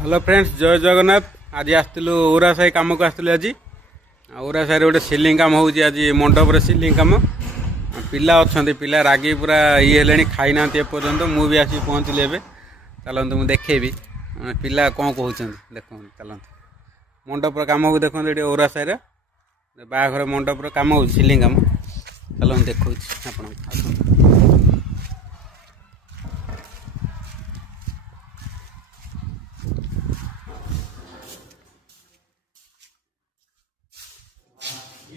Hello friends, जय जगन्नाथ। आज आसलु ओरा साई कम को आसलु। आज ओरा साई गोटे सिलिंग काम हो आज मंडप सिलिंग काम। पिला अच्छा पिला रागी पूरा ये खाई ना एपर्तंत मुझे आसी पहुँचली एवं। चलते मुझे देखेबी पिला कौन कहते देख। चलते मंडप कम को देखते ये ओरा साई बाहाघर मंडप कम हो सिलिंग काम। चलो देखो आप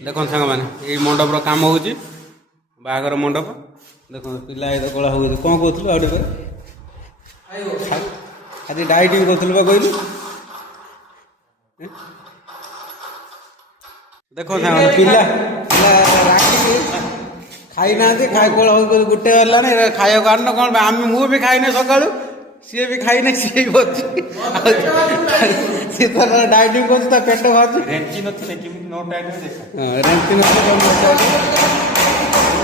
देख सांग मैंने ये मंडप कम हो बाहाघर मंडप। देख पिला ये कला हो कौन कहूँ आज डाइट भी करूँ कहलु। देख सांग पिला राखी खाई ना खाई कल हो गोटे गलानी खाया कारण कौन आम मुझे खाई सका सी भी खाई ना सी भी बच्ची सी तो डाइटिंग कर पेट बाहर रेंची रेंची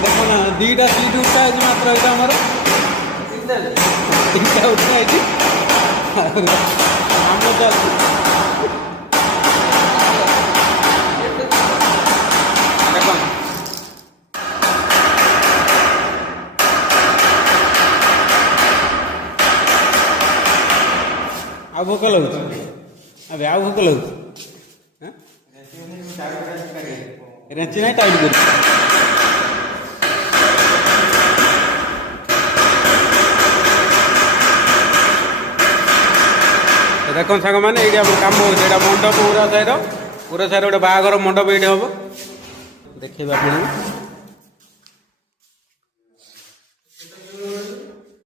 देख ना दीटा सीट उठा है मात्र यहाँ आमर तीनटा उठा है आम चलती आ भोक लगुच अबे आ भोक लगुच रेंची ना टाइट कर देख सांग मैंने ये कम हो मंडप उरा साइड गोटे बाहाघर मंडप ये हम देखा आप